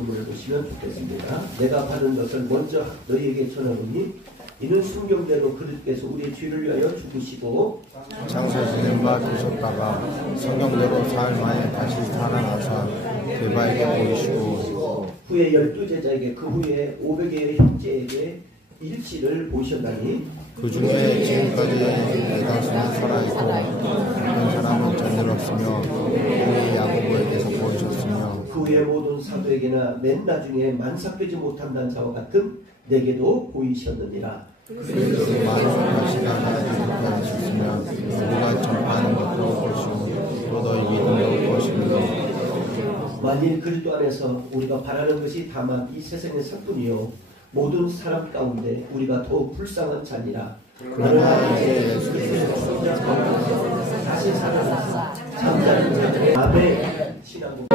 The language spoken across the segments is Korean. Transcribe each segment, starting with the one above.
본문을 보시면 좋겠습니다. 내가 받은 것을 먼저 너희에게 전하노니 이는 순경대로 그리스도께서 우리의 죄를 위하여 죽으시고 장사 지낸 바 되셨다가 성경대로 사흘 만에 다시 살아나사 대바에게 보이시고 후에 12제자에게 그 후에 500의 형제에게 일치를 보이셨나니 그 중에 지금까지 대다수는 살아있고 어떤 사람은 잠들었으며 우리 야고보에게서 보이셨으며 그 후에 모든 사도에게나 맨 나중에 만삭되지 못한다는 자와 같은 내게도 보이셨느니라. 그리스도 많은 시간 하지 못하셨으며 우리가 전파하는 것도 보시고 또 너희 믿음도 보시며 만일 그리스도 안에서 우리가 바라는 것이 다만 이 세상의 상뿐이요 모든 사람 가운데 우리가 더욱 불쌍한 자니라. 그러나 이제 예수 그리스도 다시 살아나서 잠자는 자 아멘. 신앙고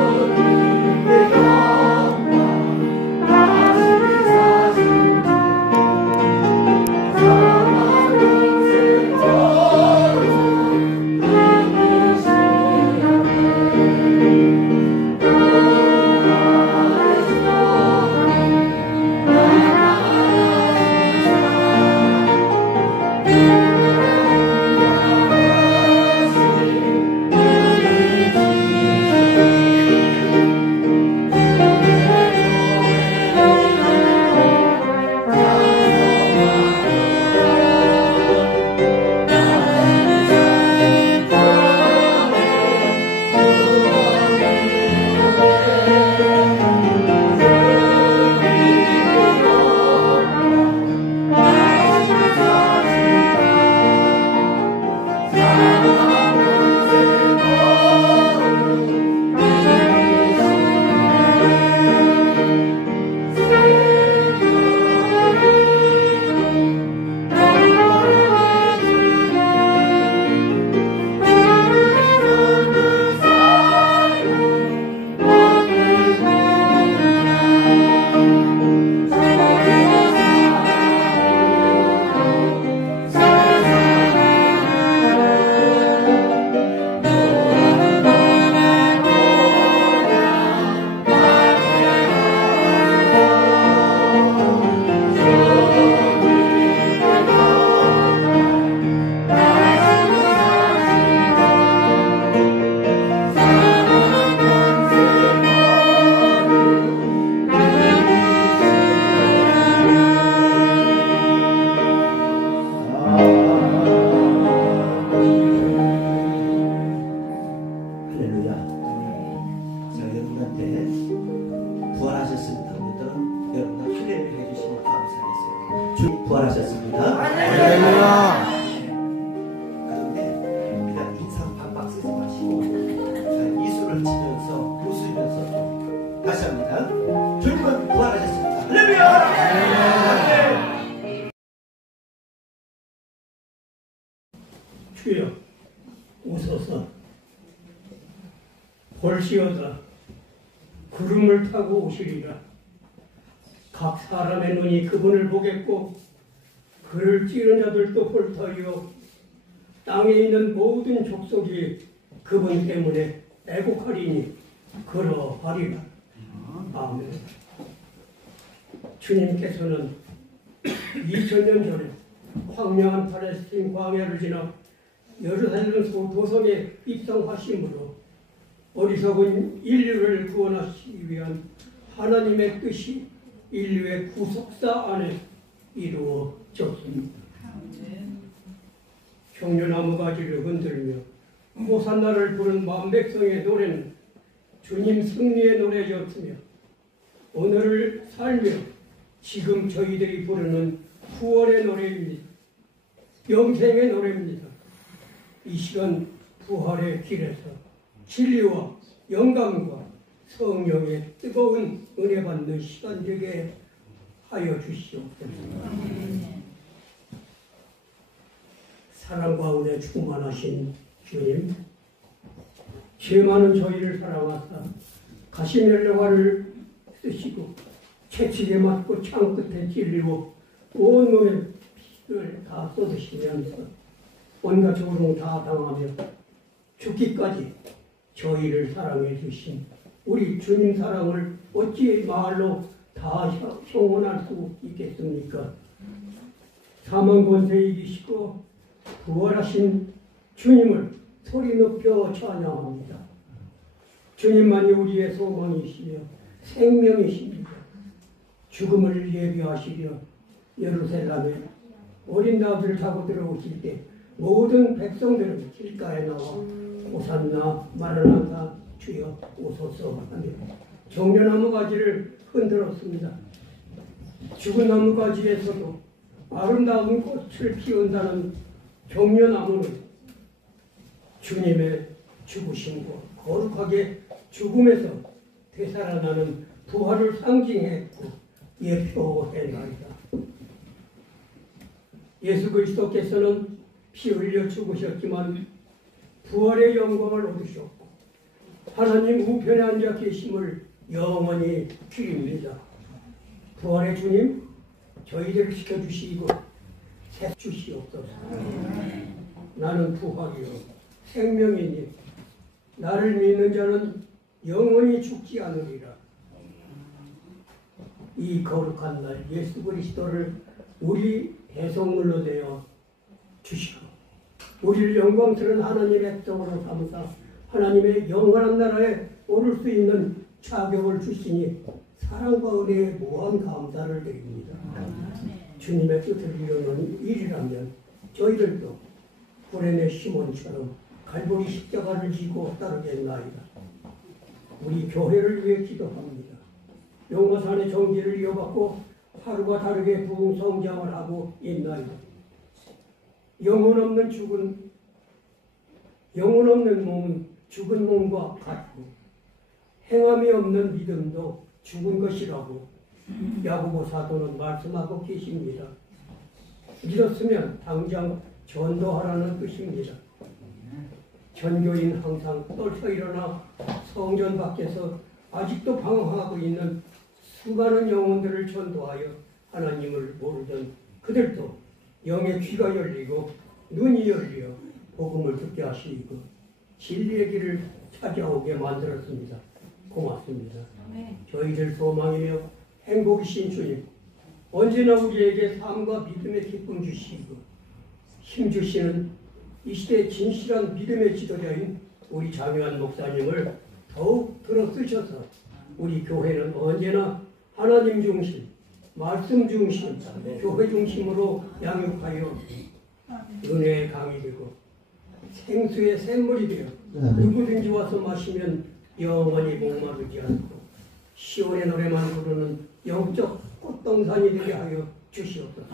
부활하셨습니다. 할렐루야. 그런데 그냥 인상 박박 쓰지 마시고 이수를 치면서 웃으면서 다시 합니다. 주님은 부활하셨습니다. 할렐루야. 주여 오소서. 볼시어다 구름을 타고 오시리라. 각 사람의 눈이 그분을 보겠고 그를 찌른 자들도 볼 터이요 땅에 있는 모든 족속이 그분 때문에 애곡하리니 그러하리라. 아멘. 주님께서는 2000년 전에 황량한 팔레스틴 광야를 지나 예루살렘 도성에 입성하심으로 어리석은 인류를 구원하시기 위한 하나님의 뜻이 인류의 구속사 안에 이루어졌습니다. 흉년나무 가지를 흔들며 호산나를 부른 마음 백성의 노래는 주님 승리의 노래였으며 오늘을 살며 지금 저희들이 부르는 구원의 노래입니다. 영생의 노래입니다. 이 시간 부활의 길에서 진리와 영광과 성령의 뜨거운 은혜 받는 시간 되게 하여 주시옵소서. 사랑 가운데 충만하신 주님, 죄 많은 저희를 사랑하사 가시멜레화를 쓰시고 채찍에 맞고 창 끝에 찔리고 온 몸에 피를 다 쏟으시면서 온갖 조롱 다 당하며 죽기까지 저희를 사랑해 주신 우리 주님 사랑을 어찌 말로 다 형언할 수 있겠습니까? 사망 권세 이기시고 부활하신 주님을 소리 높여 찬양합니다. 주님만이 우리의 소망이시며 생명이십니다. 죽음을 예비하시려 예루살렘에 어린 나귀를 타고 들어오실 때 모든 백성들은 길가에 나와 호산나 마라나타 주여 오소서 하며 정려나무 가지를 흔들었습니다. 죽은 나무 가지에서도 아름다운 꽃을 피운다는 정려나무는 주님의 죽으심과 거룩하게 죽음에서 되살아나는 부활을 상징했고 예표했나이다. 예수 그리스도께서는 피 흘려 죽으셨지만 부활의 영광을 얻으셨고 하나님 우편에 앉아 계심을 영원히 드립니다. 부활의 주님 저희들을 지켜주시고 새 주시옵소서. 나는 부활이요 생명이니 나를 믿는 자는 영원히 죽지 않으리라. 이 거룩한 날 예수 그리스도를 우리 대성물로 내어 주시고 우리를 영광스러운 하나님의 백성으로 삼사 하나님의 영원한 나라에 오를 수 있는 자격을 주시니 사랑과 은혜에 무한 감사를 드립니다. 주님의 뜻을 이루는 일이라면 저희들도 구레네 시몬처럼 갈보리 십자가를 지고 따르겠나이다. 우리 교회를 위해 기도합니다. 용마산의 정기를 이어받고 하루가 다르게 부흥성장을 하고 있나이다. 영혼 없는 몸은 죽은 몸과 같고 행함이 없는 믿음도 죽은 것이라고 야고보 사도는 말씀하고 계십니다. 믿었으면 당장 전도하라는 뜻입니다. 전교인 항상 떨쳐 일어나 성전 밖에서 아직도 방황하고 있는 수많은 영혼들을 전도하여 하나님을 모르던 그들도 영의 귀가 열리고 눈이 열려 복음을 듣게 하시고 진리의 길을 찾아오게 만들었습니다. 고맙습니다. 저희들 소망이며 행복이신 주님, 언제나 우리에게 삶과 믿음의 기쁨 주시고 힘 주시는 이 시대의 진실한 믿음의 지도자인 우리 장요한 목사님을 더욱 들어 쓰셔서 우리 교회는 언제나 하나님 중심, 말씀 중심, 교회 중심으로 양육하여 은혜의 강이 되고 생수의 샘물이 되어 누구든지 와서 마시면 영원히 목마르지 않고 시온의 노래만 부르는 영적 꽃동산이 되게 하여 주시옵소서.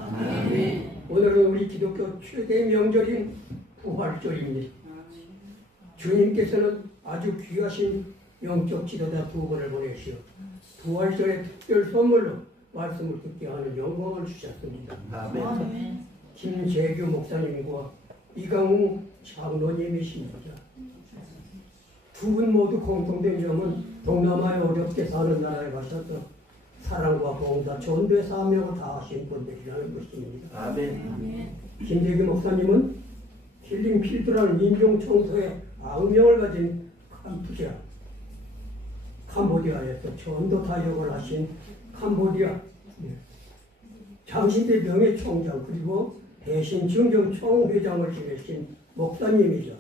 오늘은 우리 기독교 최대의 명절인 부활절입니다. 주님께서는 아주 귀하신 영적 지도자 두 분을 보내시어 부활절의 특별 선물로 말씀을 듣게 하는 영광을 주셨습니다. 김재규 목사님과 이강우 장로님이십니다. 두 분 모두 공통된 점은 동남아에 어렵게 사는 나라에 가셔서 사랑과 봉사, 전도의 사명을 다하신 분들이라는 것입니다. 김재규 목사님은 힐링 필드라는 민족 청소의 악명을 가진 캄보디아에서 전도 타역을 하신 캄보디아 장신대 명예총장 그리고 대신 증정 총회장을 지내신 목사님이죠.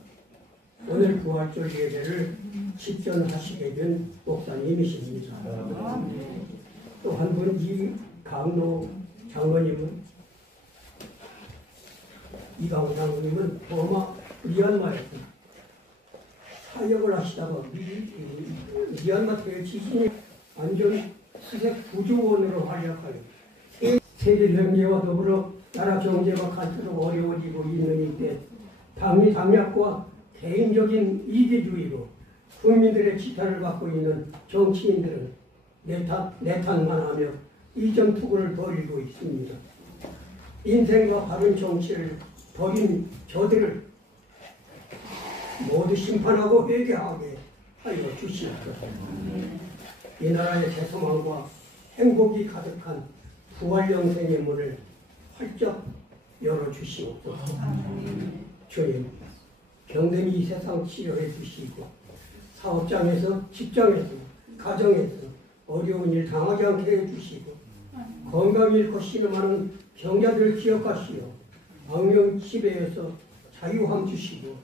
오늘 부활절 예배를 집전하시게 된 목사님이십니다. 또 한 분 이강로 장로님은 이강로 장로님은 버마 미얀마에서 사역을 하시다가 미얀마 대지진이 완전 수색 구조원으로 활약하여 세계 경제와 더불어 나라 경제가 갈수록 어려워지고 있는 이때 당리당략과 개인적인 이기주의로 국민들의 지탄을 받고 있는 정치인들은 내탄만 하며 이전 투구를 벌이고 있습니다. 인생과 바른 정치를 벌인 저들을 모두 심판하고 회개하게 하여 주시옵소서. 이 나라의 새소망과 행복이 가득한 부활 영생의 문을 활짝 열어주시옵소서. 주님, 병든 이 세상 치료해 주시고 사업장에서 직장에서 가정에서 어려운 일 당하지 않게 해주시고 건강 잃고 신음하는 병자들을 기억하시어 악령 지배에서 자유함 주시고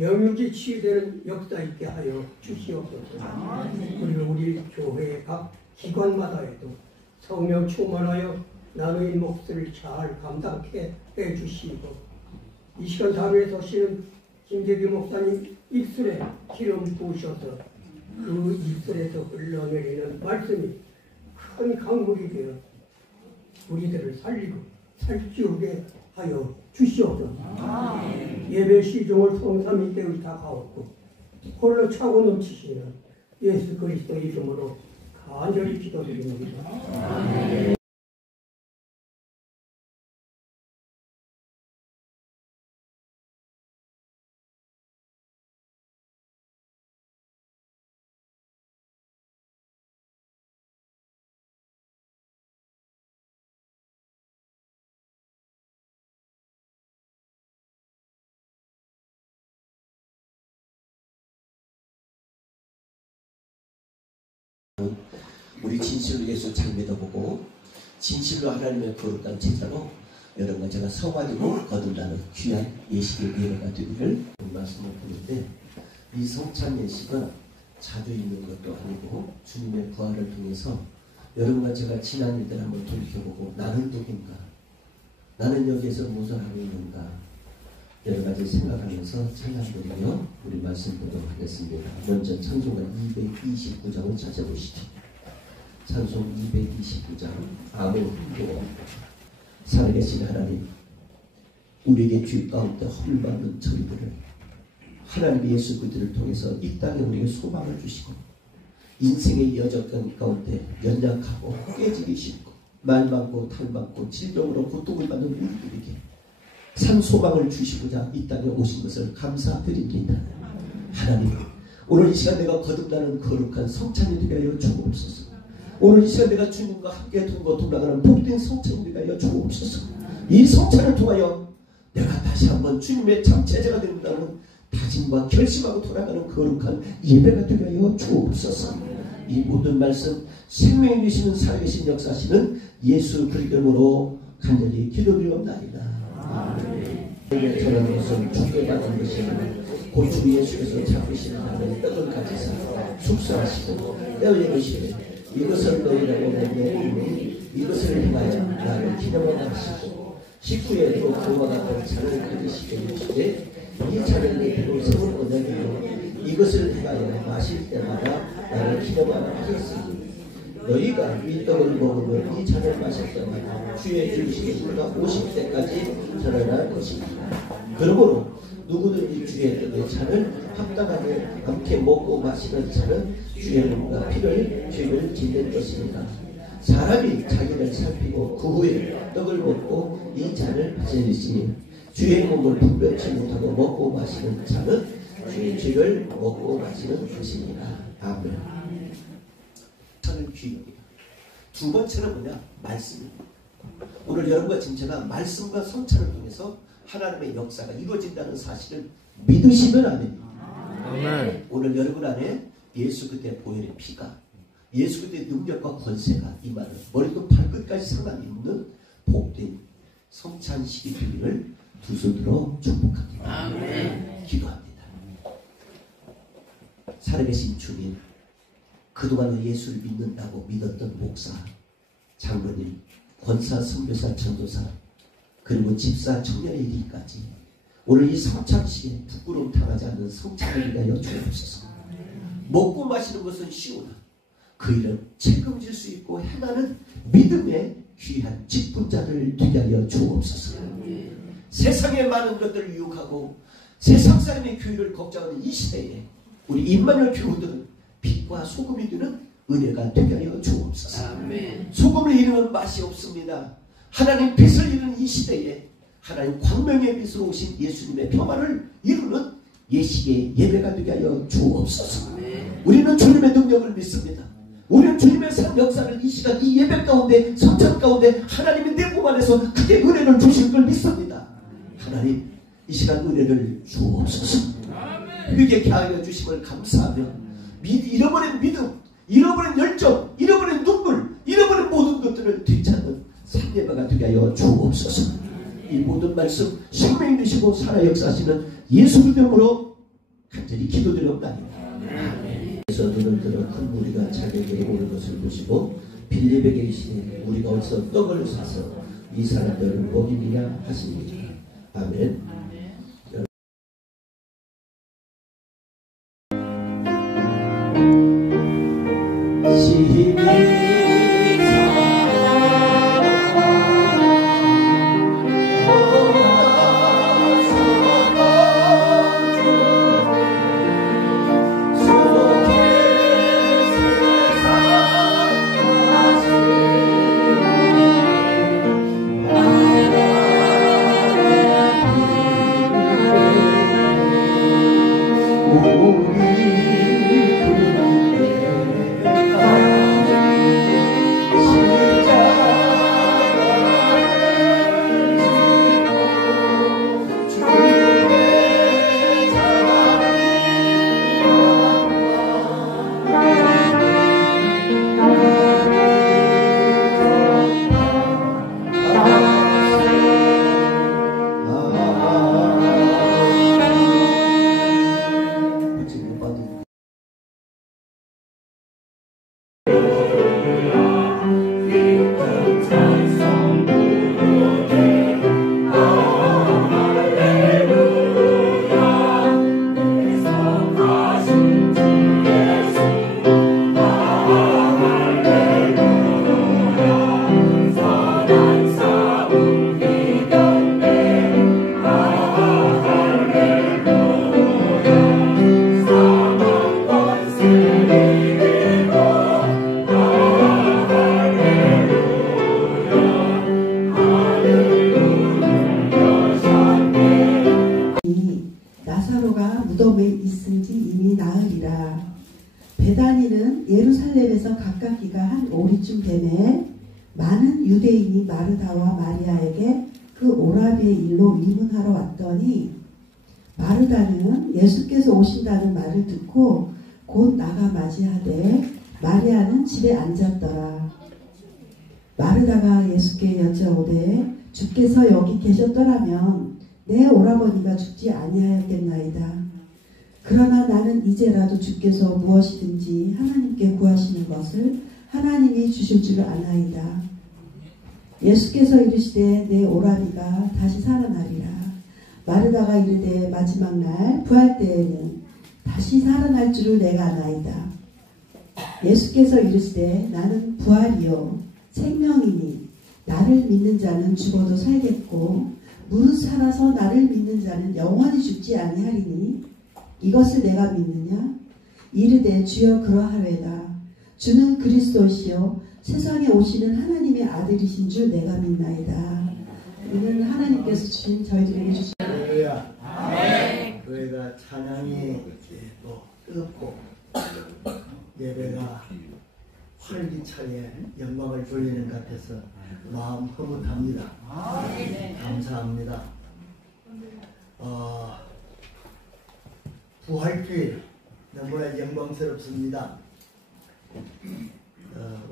영육이 치유되는 역사 있게 하여 주시옵소서. 그리고 우리 교회의 각 기관마다에도 성령 충만하여 나누인 몫을 잘 감당케 해주시고 이 시간 담에 서시는 김재규 목사님 입술에 기름 부으셔서 그 입술에서 흘러내리는 말씀이 큰 강물이 되어 우리들을 살리고 살찌우게 하여 주시옵소서. 예배 시종을 성삼위 때 의탁하옵고 홀로 차고 넘치시는 예수 그리스도 이름으로 간절히 기도드립니다. 우리 진실로 예수 잘 믿어보고 진실로 하나님의 거룩한 제자로 여러분과 제가 성화되고 거듭나는 귀한 예식의 예배가 되기를 말씀을 드리는데, 이 성찬 예식은 자주 있는 것도 아니고 주님의 부활을 통해서 여러분과 제가 지난 일들 한번 돌이켜보고 나는 누군가, 나는 여기에서 무엇을 하고 있는가 여러 가지 생각하면서 찬양드리며 우리 말씀 보도록 하겠습니다. 먼저 찬송가 229장을 찾아보시죠. 찬송 229장. 아멘. 살아계신 하나님, 우리에게 죄 가운데 헐받는 저희들을 하나님 예수 그리스도를 통해서 이 땅에 우리에게 소망을 주시고 인생의 여정 가운데 연약하고 깨지기 싫고 말 많고 탈 많고 질병으로 고통을 받는 우리들에게 산 소망을 주시고자 이 땅에 오신 것을 감사드립니다. 하나님, 오늘 이 시간 내가 거듭나는 거룩한 성찬이 되게 하여 주옵소서. 오늘 이 시간 내가 주님과 함께 통과 돌아가는 복된 성찬이 되게 하여 주옵소서. 이 성찬을 통하여 내가 다시 한번 주님의 참제자가 된다는 다짐과 결심하고 돌아가는 거룩한 예배가 되게 하여 주옵소서. 이 모든 말씀 생명이 되시는 살아계신 역사하시는 예수 그리스도로 간절히 기도드리옵나이다. 저는 것은 죽게 받은 것이면 고주 예수께서 잡으시는 하나님의 떡을 가지사 숙사하시고 떼어내 것이니 이것을 너희라고 내놓으니 이것을 행하여 나를 기념하게 하시고 식후에 또 그와 같은 차를 가지시게 해주시되 이 차를 내피고 세운 언약이요 이것을 행하여 마실 때마다 나를 기념하게 하셨으니 너희가 이 떡을 먹으면 이 잔을 마실 때마다 주의 주시는 주가 오실 때까지 전할 것입니다. 그러므로 누구든지 주의 떡의 잔을 합당하게 함께 먹고 마시는 잔은 주의 몸과 피를 죄를 짓는 것입니다. 사람이 자기를 살피고 그 후에 떡을 먹고 이 잔을 마시니 주의 몸을 분별치 못하고 먹고 마시는 잔은 주의 죄를 먹고 마시는 것입니다. 아멘. 저는 귀입니다. 두 번째는 뭐냐? 말씀입니다. 오늘 여러분과 지금 제가 말씀과 성찬을 통해서 하나님의 역사가 이루어진다는 사실을 믿으시면 안 됩니다. 아멘. 오늘 여러분 안에 예수 그때 보혈의 피가, 예수 그때 능력과 권세가 임하는 머리도 발끝까지 상관 있는 복된 성찬식이 되기를 두 손으로 축복합니다. 아멘. 기도합니다. 살아계신 주님, 그동안 예수를 믿는다고 믿었던 목사, 장로님, 권사, 선교사, 전도사, 그리고 집사, 청년의 일까지 오늘 이 성찬식에 부끄러움 당하지 않는 성찬을 위하여 주옵소서. 먹고 마시는 것은 쉬우나 그 일은 책임질 수 있고 행하는 믿음의 귀한 직분자를 되게 하여 주옵소서. 세상의 많은 것들을 유혹하고 세상 사람의 교회를 걱정하는 이 시대에 우리 임마누엘 교우들은 빛과 소금이 되는 은혜가 되게 하여 주옵소서. 아멘. 소금을 잃으면 맛이 없습니다. 하나님 빛을 잃은 이 시대에 하나님 광명의 빛으로 오신 예수님의 평화를 이루는 예식의 예배가 되게 하여 주옵소서. 아멘. 우리는 주님의 능력을 믿습니다. 우리는 주님의 산 역사를 이 시간 이 예배 가운데 성찬 가운데 하나님이 내 몸 안에서 크게 은혜를 주실 걸 믿습니다. 하나님 이 시간 은혜를 주옵소서. 회개케 하여 주심을 감사하며 잃어버린 믿음, 잃어버린 열정, 잃어버린 눈물, 잃어버린 모든 것들을 되찾는 상대방가 되게 하여 주옵소서. 이 모든 말씀 생명이 되시고 살아 역사하시는 예수 이름으로 간절히 기도드렸습니다. 그래서 눈을 들어 큰 무리가 자기에게 오는 것을 보시고 빌립에게 이르시되 우리가 어디서 떡을 사서 이 사람들을 먹이느냐 하십니다. 아멘. 나사로가 무덤에 있은지 이미 나으리라. 베다니는 예루살렘에서 가깝기가 한 오리쯤 되매 많은 유대인이 마르다와 마리아에게 그 오라비의 일로 위문하러 왔더니 마르다는 예수께서 오신다는 말을 듣고 곧 나가 맞이하되 마리아는 집에 앉았더라. 마르다가 예수께 여쭤오되 주께서 여기 계셨더라면 내 오라버니가 죽지 아니하였겠나이다. 그러나 나는 이제라도 주께서 무엇이든지 하나님께 구하시는 것을 하나님이 주실 줄 아나이다. 예수께서 이르시되 내 오라비가 다시 살아나리라. 마르다가 이르되 마지막 날 부활 때에는 다시 살아날 줄을 내가 아나이다. 예수께서 이르시되 나는 부활이요 생명이니 나를 믿는 자는 죽어도 살겠고 무릇 살아서 나를 믿는 자는 영원히 죽지 아니하리니 이것을 내가 믿느냐? 이르되 주여 그러하뢰다. 주는 그리스도시요 세상에 오시는 하나님의 아들이신 줄 내가 믿나이다. 이는 하나님께서 주신 저희들에게 주신 할렐루야. 아멘. 교회가 찬양이 또 뜨겁고 예배가 활기차게 영광을 돌리는 것 같아서 마음 흐뭇합니다. 감사합니다. 부활주일 너무나 영광스럽습니다.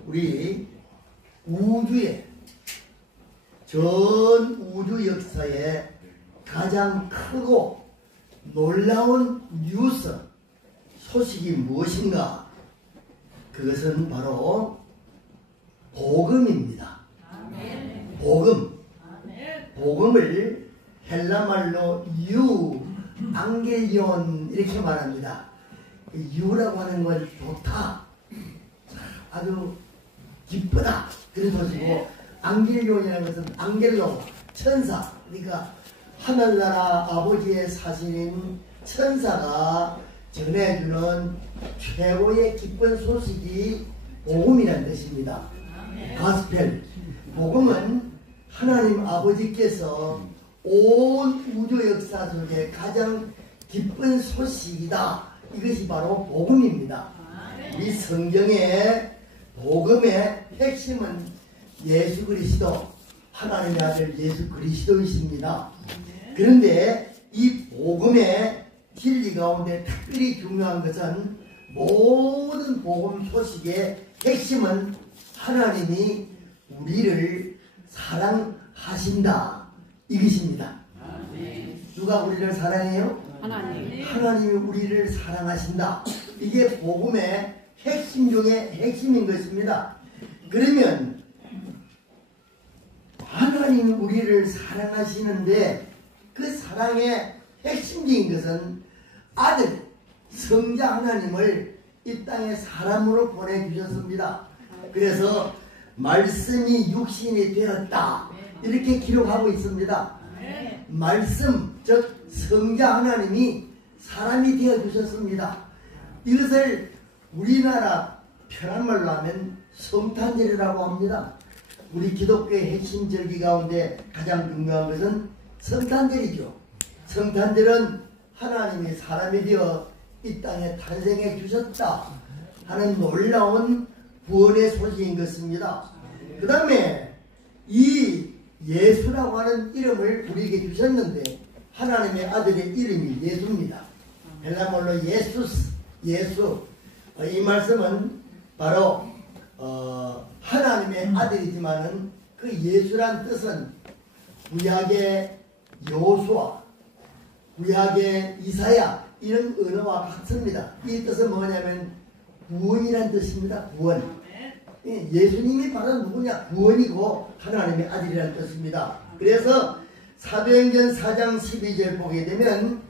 우리 우주의 전 우주 역사에 가장 크고 놀라운 뉴스 소식이 무엇인가? 그것은 바로 복음입니다. 복음. 복음을 헬라말로 안겔리온 이렇게 말합니다. 유라고 하는 건 좋다, 아주 기쁘다 그런 뜻이고, 안겔리온이라는 것은 안겔로 천사, 그러니까 하늘나라 아버지의 사신인 천사가 전해주는 최고의 기쁜 소식이 복음이라는 뜻입니다. 가스펠. 복음은 하나님 아버지께서 온 우주 역사 속에 가장 기쁜 소식이다. 이것이 바로 복음입니다. 이 성경의 복음의 핵심은 예수 그리스도, 하나님의 아들 예수 그리스도이십니다. 그런데 이 복음의 진리 가운데 특별히 중요한 것은 모든 복음 소식의 핵심은 하나님이 우리를 사랑하신다 이것입니다. 누가 우리를 사랑해요? 하나님이 우리를 사랑하신다. 이게 복음의 핵심 중에 핵심인 것입니다. 그러면 하나님이 우리를 사랑하시는데 그 사랑의 핵심적인 것은 아들 성자 하나님을 이 땅에 사람으로 보내주셨습니다. 그래서 말씀이 육신이 되었다 이렇게 기록하고 있습니다. 말씀 즉 성자 하나님이 사람이 되어주셨습니다. 이것을 우리나라 편한 말로 하면 성탄절이라고 합니다. 우리 기독교의 핵심 절기 가운데 가장 중요한 것은 성탄절이죠. 성탄절은 하나님이 사람이 되어 이 땅에 탄생해 주셨다 하는 놀라운 구원의 소식인 것입니다. 그 다음에 이 예수라고 하는 이름을 우리에게 주셨는데 하나님의 아들의 이름이 예수입니다. 헬라말로 예수스, 예수. 이 말씀은 바로 하나님의 아들이지만은 그 예수란 뜻은 구약의 여호수아, 구약의 이사야 이런 언어와 같습니다. 이 뜻은 뭐냐면 구원이란 뜻입니다. 구원. 예수님이 바로 누구냐? 구원이고 하나님의 아들이란 뜻입니다. 그래서 사도행전 4장 12절 보게 되면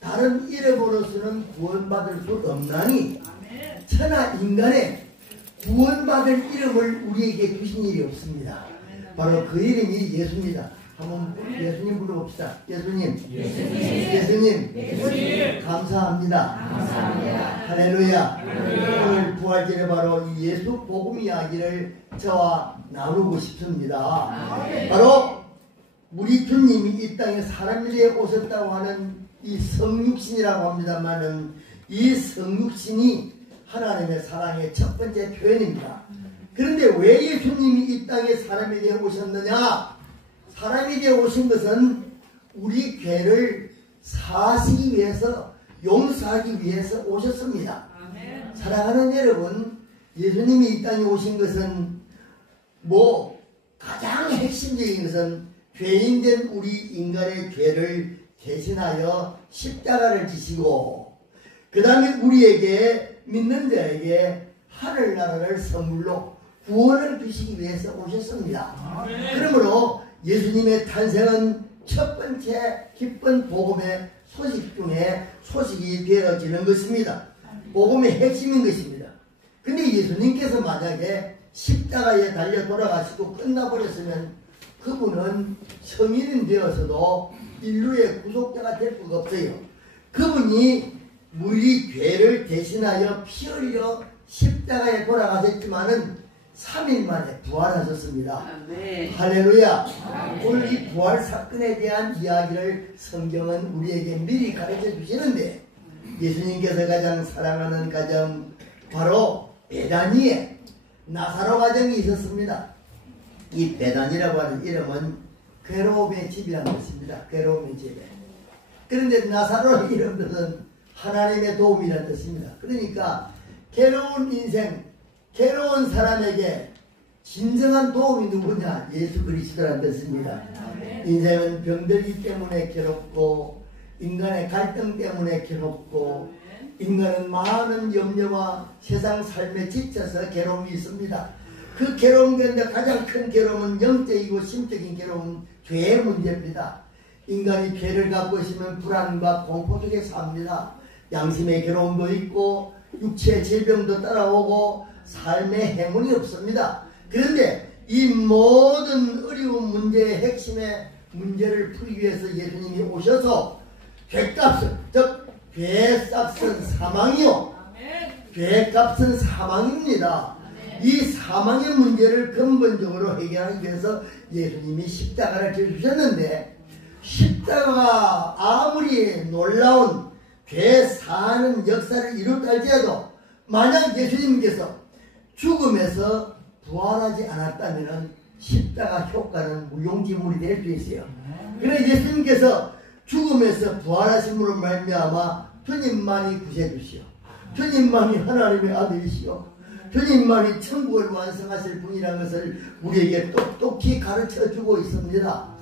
다른 이름으로서는 구원받을 수 없나니 천하 인간의 구원받을 이름을 우리에게 주신 일이 없습니다. 바로 그 이름이 예수입니다. 한번 예수님 불러봅시다. 예수님. 감사합니다. 할렐루야. 오늘 부활절에 바로 이 예수 복음 이야기를 저와 나누고 싶습니다. 바로 우리 주님이 이 땅에 사람이 되어 오셨다고 하는 이 성육신이라고 합니다만은 이 성육신이 하나님의 사랑의 첫 번째 표현입니다. 그런데 왜 예수님이 이 땅에 사람이 되어 오셨느냐? 사람이 되어 오신 것은 우리 죄를 사하시기 위해서, 용서하기 위해서 오셨습니다. 사랑하는 여러분, 예수님이 이 땅에 오신 것은 가장 핵심적인 것은 죄인된 우리 인간의 죄를 대신하여 십자가를 지시고 그 다음에 우리에게 믿는 자에게 하늘나라를 선물로 구원을 주시기 위해서 오셨습니다. 그러므로 예수님의 탄생은 첫 번째 기쁜 복음의 소식 중에 소식이 되어지는 것입니다. 복음의 핵심인 것입니다. 근데 예수님께서 만약에 십자가에 달려 돌아가시고 끝나버렸으면 그분은 성인이 되어서도 인류의 구속자가 될 수가 없어요. 그분이 우리 죄를 대신하여 피 흘려 십자가에 돌아가셨지만은 3일 만에 부활하셨습니다. 할렐루야. 오늘 이 부활 사건에 대한 이야기를 성경은 우리에게 미리 가르쳐 주시는데 예수님께서 가장 사랑하는 가정 바로 베다니에 나사로 가정이 있었습니다. 이 베다니라고 하는 이름은 괴로움의 집이라는 것입니다. 괴로움의 집. 그런데 나사로의 이름 뜻은 하나님의 도움이라는 뜻입니다. 그러니까 괴로운 인생, 괴로운 사람에게 진정한 도움이 누구냐? 예수 그리스도라는 뜻입니다. 인생은 병들기 때문에 괴롭고 인간의 갈등 때문에 괴롭고 인간은 많은 염려와 세상 삶에 지쳐서 괴로움이 있습니다. 그 괴로움 가운데 가장 큰 괴로움은 영적이고 심적인 괴로움은 죄의 문제입니다. 인간이 죄를 갖고 있으면 불안과 공포 속에 삽니다. 양심의 괴로움도 있고 육체의 질병도 따라오고 삶의 행운이 없습니다. 그런데 이 모든 어려운 문제의 핵심의 문제를 풀기 위해서 예수님이 오셔서 죄값은 즉 죄값은 사망이요. 죄값은 사망입니다. 이 사망의 문제를 근본적으로 해결하기 위해서 예수님이 십자가를 지어주셨는데 십자가가 아무리 놀라운 죄 사하는 역사를 이뤘다 할지라도 만약 예수님께서 죽음에서 부활하지 않았다면 십자가 효과는 무용지물이 될 수 있어요. 그래서 예수님께서 죽음에서 부활하심으로 말미암아 주님만이 구세주시오. 주님만이 하나님의 아들이시오. 주님만이 천국을 완성하실 분이라는 것을 우리에게 똑똑히 가르쳐주고 있습니다.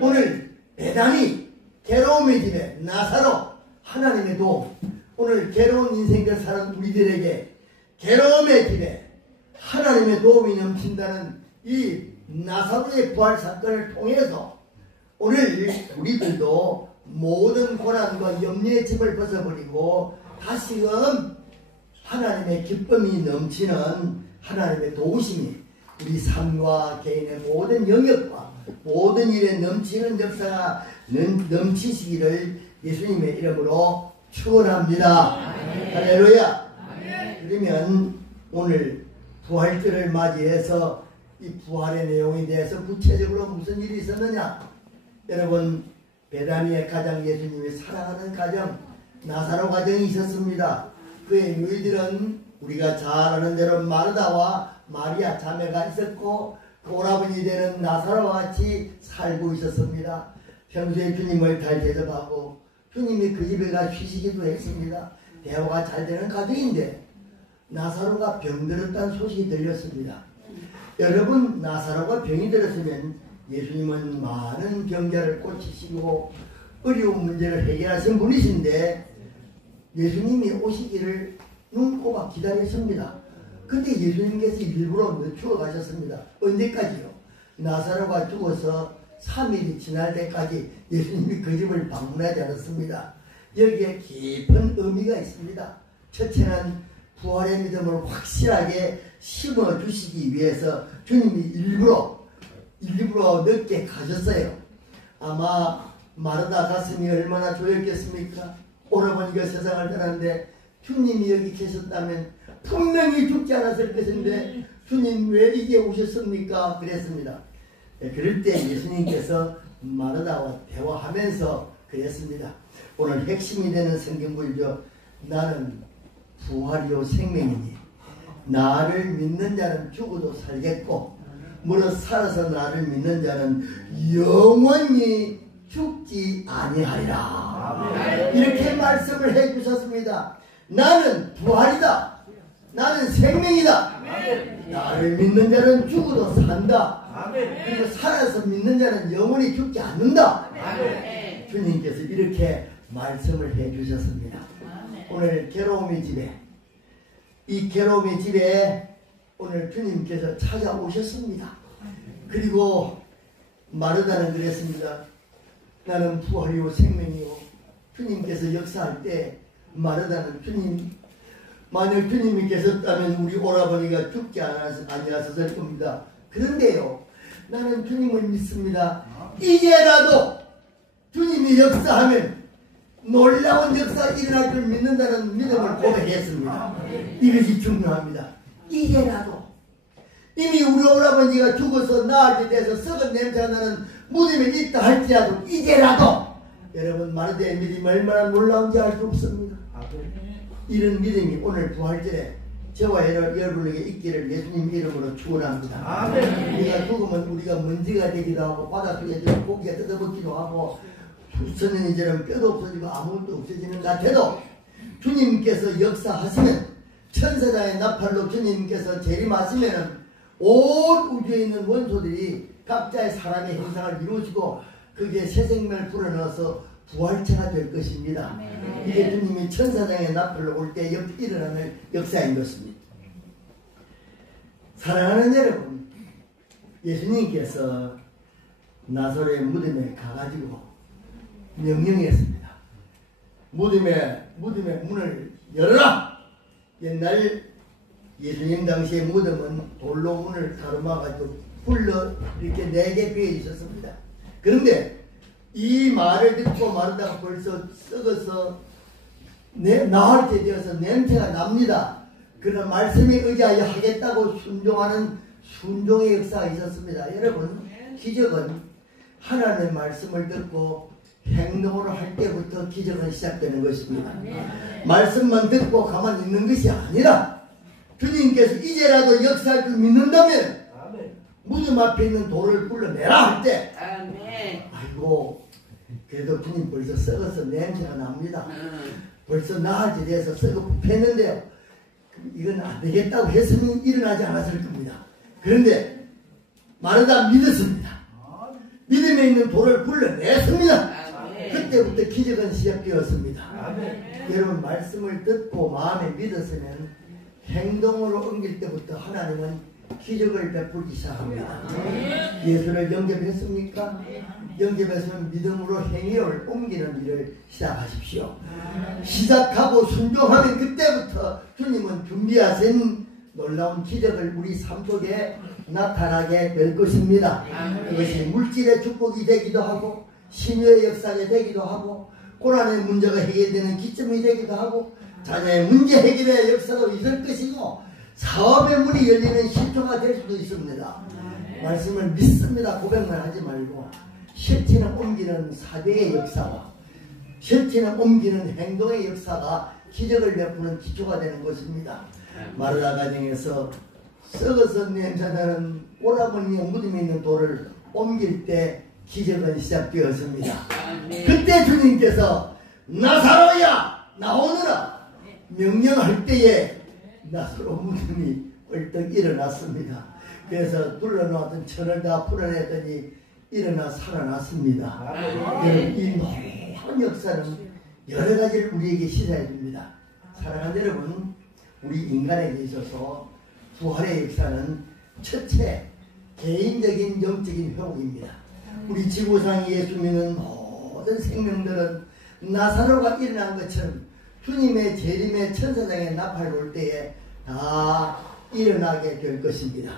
오늘 배단이 괴로움의 집에 나사로 하나님의 도움, 오늘 괴로운 인생들 사는 우리들에게 괴로움의 집에 하나님의 도움이 넘친다는 이 나사로의 부활 사건을 통해서 오늘 우리들도 모든 고난과 염려의 짐을 벗어버리고 다시금 하나님의 기쁨이 넘치는 하나님의 도우심이 우리 삶과 개인의 모든 영역과 모든 일에 넘치는 역사가 넘치시기를 예수님의 이름으로 축원합니다. 할렐루야. 그러면 오늘 부활절을 맞이해서 이 부활의 내용에 대해서 구체적으로 무슨 일이 있었느냐? 여러분, 베다니의 가정, 예수님이 사랑하는 가정, 나사로 가정이 있었습니다. 그의 누이들은 우리가 잘 아는 대로 마르다와 마리아 자매가 있었고 그 오라버니 되는 나사로와 같이 살고 있었습니다. 평소에 주님을 잘 대접하고 주님이 그 집에 가 쉬시기도 했습니다. 대화가 잘 되는 가정인데 나사로가 병들었다는 소식이 들렸습니다. 여러분, 나사로가 병이 들었으면 예수님은 많은 병자를 고치시고 어려운 문제를 해결하신 분이신데 예수님이 오시기를 눈꼽아 기다렸습니다. 근데 예수님께서 일부러 늦추어 가셨습니다. 언제까지요? 나사로가 죽어서 3일이 지날 때까지 예수님이 그 집을 방문하지 않았습니다. 여기에 깊은 의미가 있습니다. 첫째는 부활의 믿음을 확실하게 심어주시기 위해서 주님이 일부러 늦게 가셨어요. 아마 마르다 가슴이 얼마나 조였겠습니까? 오라버니가 세상을 떠났는데 주님이 여기 계셨다면 분명히 죽지 않았을 것인데 주님 왜 이제 오셨습니까? 그랬습니다. 그럴 때 예수님께서 마르다와 대화하면서 그랬습니다. 오늘 핵심이 되는 성경구절이죠. 나는 부활이요 생명이니 나를 믿는 자는 죽어도 살겠고 무릇 살아서 나를 믿는 자는 영원히 죽지 아니하리라. 이렇게 말씀을 해주셨습니다. 나는 부활이다. 나는 생명이다. 나를 믿는 자는 죽어도 산다. 그리고 살아서 믿는 자는 영원히 죽지 않는다. 주님께서 이렇게 말씀을 해주셨습니다. 오늘 괴로움의 집에, 이 괴로움의 집에 오늘 주님께서 찾아오셨습니다. 그리고 마르다는 그랬습니다. 나는 부활이요 생명이요. 주님께서 역사할 때 마르다는 주님, 만약 주님이 계셨다면 우리 오라버니가 죽지 아니하셨을 겁니다. 그런데요, 나는 주님을 믿습니다. 이제라도 주님이 역사하면 놀라운 역사가 일어날 줄 믿는다는 믿음을 고백했습니다. 이것이 중요합니다. 이제라도 이미 우리 오라버니가 죽어서 나을 때 돼서 썩은 냄새가 나는 무덤에 있다 할지라도 이제라도 여러분, 마르다의 믿음이 얼마나 놀라운지 알 수 없습니다. 이런 믿음이 오늘 부활절에 저와 여러분에게 있기를 예수님 이름으로 축원합니다. 우리가 죽으면 우리가 먼지가 되기도 하고 바닷속에 고기가 뜯어먹기도 하고 선생님처럼 뼈도 없어지고 아무것도 없어지는 것 같아도 주님께서 역사하시면 천사장의 나팔로 주님께서 재림하시면 온 우주에 있는 원소들이 각자의 사람의 형상을 이루시고 그게 새 생명을 불어넣어서 부활체가 될 것입니다. 이게 주님이 천사장의 나팔로 올 때 일어나는 역사인 것입니다. 사랑하는 여러분, 예수님께서 나사로의 무덤에 가가지고 명령했습니다. 무덤의 문을 열어라! 옛날 예수님 당시의 무덤은 돌로 문을 가로막아가지고 불러 이렇게 4개 비어 있었습니다. 그런데 이 말을 듣고 마르다가 벌써 썩어서 나을 때 되어서 냄새가 납니다. 그런 말씀에 의지하여 하겠다고 순종하는 순종의 역사가 있었습니다. 여러분, 기적은 하나님의 말씀을 듣고 행동으로 할 때부터 기적은 시작되는 것입니다. 말씀만 듣고 가만히 있는 것이 아니라 주님께서 이제라도 역사할 줄 믿는다면 무덤 앞에 있는 돌을 불러내라 할 때 아이고 그래도 주님 벌써 썩어서 냄새가 납니다. 벌써 나아지 돼서 썩어 부패했는데요. 이건 안 되겠다고 했으면 일어나지 않았을 겁니다. 그런데 마르다 믿었습니다. 믿음에 있는 돌을 불러냈습니다. 그때부터 기적은 시작되었습니다. 여러분 말씀을 듣고 마음에 믿었으면 행동으로 옮길 때부터 하나님은 기적을 베풀기 시작합니다. 예수를 영접했습니까? 영접해서는 믿음으로 행위를 옮기는 일을 시작하십시오. 시작하고 순종하면 그때부터 주님은 준비하신 놀라운 기적을 우리 삶 속에 나타나게 될 것입니다. 그것이 물질의 축복이 되기도 하고 신유의 역사가 되기도 하고 고난의 문제가 해결되는 기점이 되기도 하고 자녀의 문제 해결의 역사도 있을 것이고 사업의 문이 열리는 실조가 될 수도 있습니다. 말씀을 믿습니다. 고백만 하지 말고 실체는 옮기는 사대의 역사와 실체는 옮기는 행동의 역사가 기적을 베푸는 기초가 되는 것입니다. 마르다 가정에서 썩어서 냄새나는 오라버니의 무덤에 있는 돌을 옮길 때 기적은 시작되었습니다. 그때 주님께서 나사로야 나오너라 명령할 때에 나사로 무덤이 벌떡 일어났습니다. 그래서 둘러놓았던 천을 다 풀어냈더니 일어나 살아났습니다. 이 놀라운 역사는 여러 가지를 우리에게 시사해 줍니다. 사랑하는 여러분, 우리 인간에게 있어서 부활의 역사는 첫째 개인적인 영적인 회복입니다. 우리 지구상에 예수 믿는 모든 생명들은 나사로가 일어난 것처럼 주님의 재림의 천사장에 나팔 올 때에 다 일어나게 될 것입니다.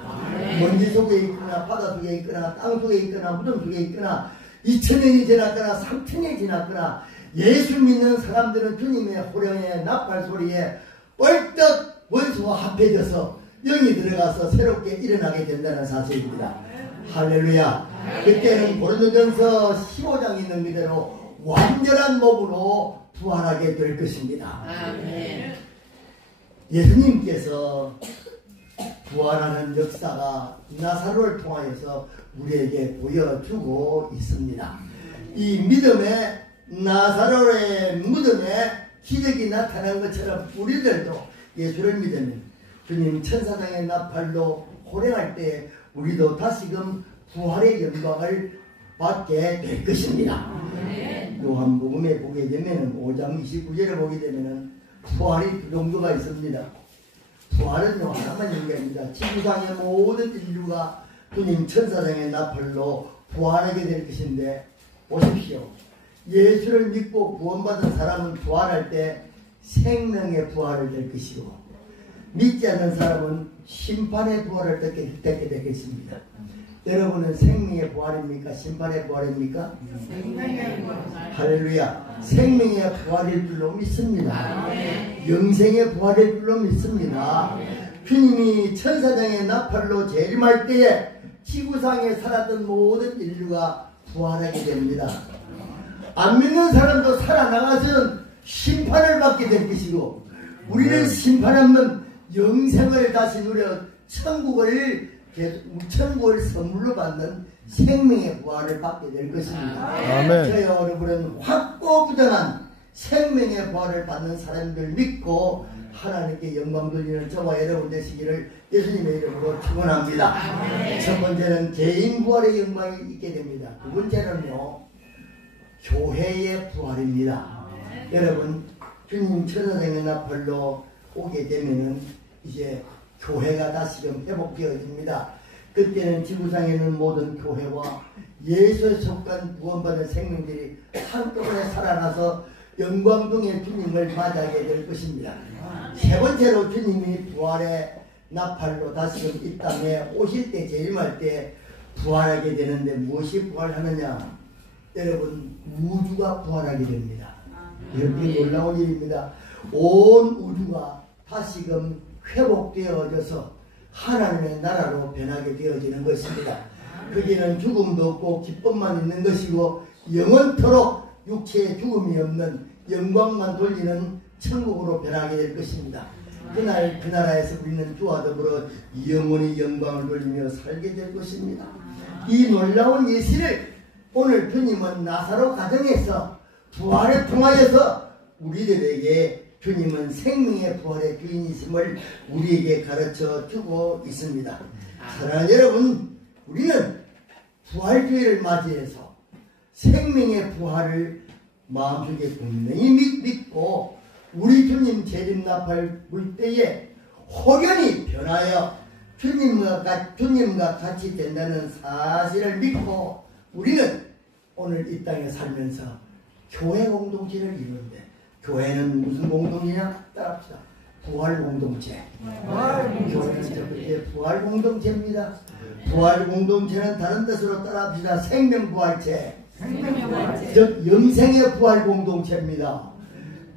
먼지 속에 있거나 바다 속에 있거나 땅 속에 있거나 무덤 속에 있거나 2000년이 지났거나 3000년이 지났거나 예수 믿는 사람들은 주님의 호령의 나팔 소리에 벌떡 원수와 합해져서 영이 들어가서 새롭게 일어나게 된다는 사실입니다. 할렐루야. 그때는 고린도전서 15장에 있는 그대로 완전한 몸으로 부활하게 될 것입니다. 예수님께서 부활하는 역사가 나사로를 통하여서 우리에게 보여주고 있습니다. 이 믿음의 나사로의 무덤에 기적이 나타난 것처럼 우리들도 예수를 믿으면 주님 천사장의 나팔로 호령할 때 우리도 다시금 부활의 영광을 받게 될 것입니다. 요한복음에 보게 되면 5장 29절에 보게 되면 부활이 두 정도가 있습니다. 부활은요 하나만 얘기합니다. 지구상의 모든 인류가 주님 천사장의 나팔로 부활하게 될 것인데 보십시오. 예수를 믿고 구원받은 사람은 부활할 때 생명의 부활을 될 것이고 믿지 않는 사람은 심판의 부활을 듣게 되겠습니다. 여러분은 생명의 부활입니까? 심판의 부활입니까? 할렐루야. 생명의 부활일 줄로 믿습니다. 영생의 부활일 줄로 믿습니다. 주님이 천사장의 나팔로 재림할 때에 지구상에 살았던 모든 인류가 부활하게 됩니다. 안 믿는 사람도 살아나가서는 심판을 받게 될 것이고 우리는 심판 없는 영생을 다시 누려 천국을 선물로 받는 생명의 부활을 받게 될 것입니다. 아멘. 저희와 여러분은 확고부정한 생명의 부활을 받는 사람들 믿고 하나님께 영광 돌리는 저와 여러분 되시기를 예수님의 이름으로 축원합니다. 첫 번째는 개인 부활의 영광이 있게 됩니다. 두 번째는요 교회의 부활입니다. 여러분 주님 천사장의 나팔로 오게 되면은 이제 교회가 다시금 회복되어집니다. 그때는 지구상에 있는 모든 교회와 예수에 속한 구원받은 생명들이 한꺼번에 살아나서 영광 중에 주님을 맞이하게 될 것입니다. 세 번째로 주님이 부활의 나팔로 다시금 이 땅에 오실 때 재림할 때 부활하게 되는데 무엇이 부활하느냐? 여러분 우주가 부활하게 됩니다. 이렇게 놀라운 일입니다. 온 우주가 다시금 회복되어져서 하나님의 나라로 변하게 되어지는 것입니다. 거기는 죽음도 없고 기쁨만 있는 것이고 영원토록 육체의 죽음이 없는 영광만 돌리는 천국으로 변하게 될 것입니다. 그날 그 나라에서 우리는 주와 더불어 영원히 영광을 돌리며 살게 될 것입니다. 이 놀라운 예시를 오늘 주님은 나사로 가정에서 부활을 통하여서 우리들에게 주님은 생명의 부활의 주인이심을 우리에게 가르쳐 주고 있습니다. 사랑하는 여러분, 우리는 부활주의를 맞이해서 생명의 부활을 마음속에 분명히 믿고 우리 주님 재림납할 물때에 확연히 변하여 주님과 같이 된다는 사실을 믿고 우리는 오늘 이 땅에 살면서 교회 공동체를 이루는데, 교회는 무슨 공동체냐? 따라합시다. 부활 공동체. 교회는 첫 번째 부활 공동체입니다. 부활 공동체는 다른 뜻으로 따라합시다. 생명부활체. 즉 영생의 부활 공동체입니다.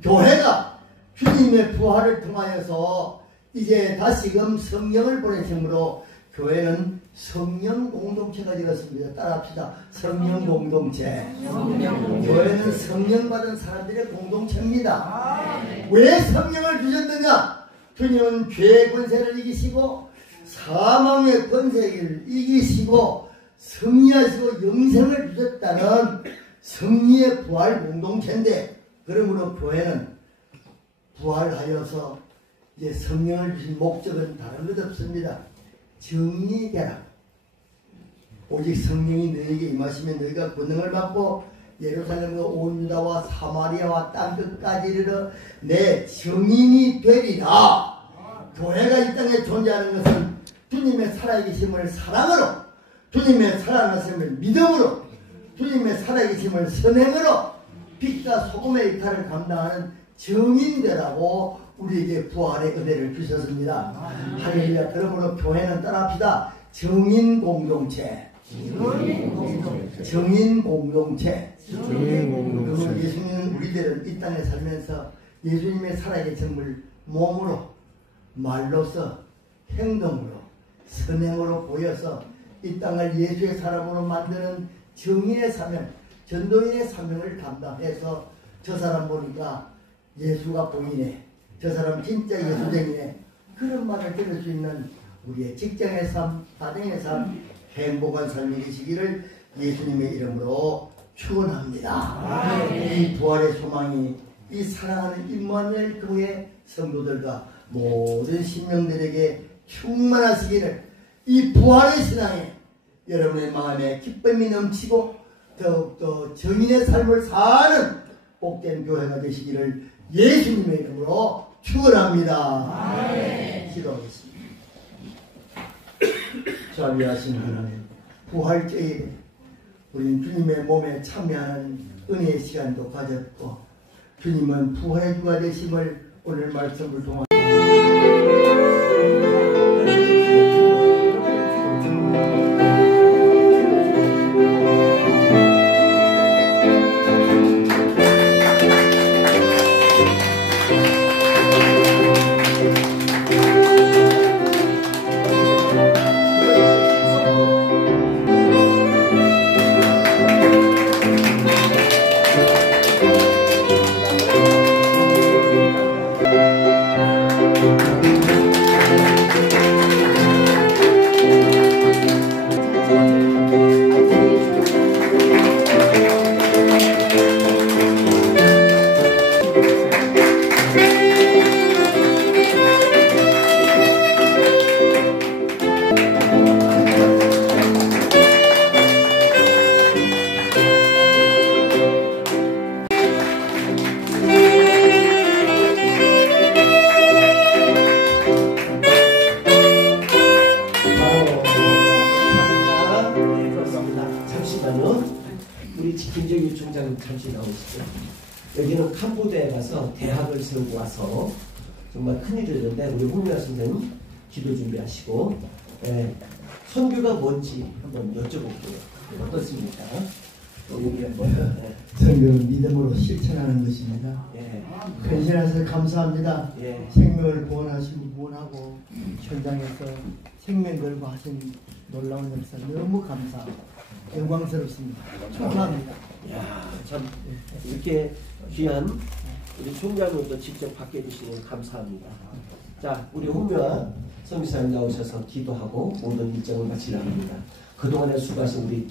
교회가 주님의 부활을 통하여서 이제 다시금 성령을 보내심으로 교회는 성령 공동체가 되었습니다. 따라합시다. 성령 공동체. 교회는 성령 받은 사람들의 공동체입니다. 왜 성령을 주셨느냐? 주님은 죄의 권세를 이기시고 사망의 권세를 이기시고 승리하시고 영생을 주셨다는 승리의 부활 공동체인데, 그러므로 교회는 부활하여서 이제 성령을 주신 목적은 다른 것 없습니다. 정인이 되라. 오직 성령이 너에게 임하시면 너희가 권능을 받고 예루살렘과 온 유다와 사마리아와 땅 끝까지 이르러 내 정인이 되리라. 교회가 이 땅에 존재하는 것은 주님의 살아계심을 사랑으로, 주님의 살아나심을 믿음으로, 주님의 살아계심을 선행으로 빛과 소금의 역할을 감당하는 정인되라고 우리에게 부활의 은혜를 주셨습니다. 할렐루야. 그러므로 교회는 따라합시다. 정인 공동체. 정인 공동체. 그리고 예수님은 우리들은 이 땅에 살면서 예수님의 살아계심을 몸으로, 말로서, 행동으로, 선행으로 보여서 이 땅을 예수의 사람으로 만드는 정인의 사명, 전도인의 사명을 감당해서 저 사람 보니까 예수가 보이네, 저 사람 진짜 예수쟁이네, 그런 말을 들을 수 있는 우리의 직장의 삶, 가정의 삶, 행복한 삶이 되시기를 예수님의 이름으로 축원합니다. 이 부활의 소망이 이 사랑하는 임마누엘 교회 성도들과 모든 신명들에게 충만하시기를, 이 부활의 신앙에 여러분의 마음에 기쁨이 넘치고 더욱더 정인의 삶을 사는 복된 교회가 되시기를 예수님의 이름으로 축원합니다. 기도하겠습니다. 자비하신 하나님, 부활절에 우리는 주님의 몸에 참여하는 은혜의 시간도 가졌고, 주님은 부활의 주가 되심을 오늘 말씀을 통해 김정일 총장님 잠시 나오시죠. 여기는 캄보디아에 가서 대학을 세우고 와서 정말 큰일을 했는데 우리 홍미아 선생님 기도 준비하시고, 선교가 뭔지 한번 여쭤볼게요. 어떻습니까? 여기 한번. 선교는 믿음으로 실천하는 것입니다. 헌신하셔서 감사합니다. 생명을 구원하시고 구원하고 현장에서 생명 걸고 하신 놀라운 역사 너무 감사하고 영광스럽습니다. 축하합니다. 야, 참 이렇게 귀한 우리 총장님도 직접 받게 해주시는 감사합니다. 자, 우리 홍묘한 선교사님 나오셔서 기도하고 모든 일정을 마치려 합니다. 그동안에 수고하신 우리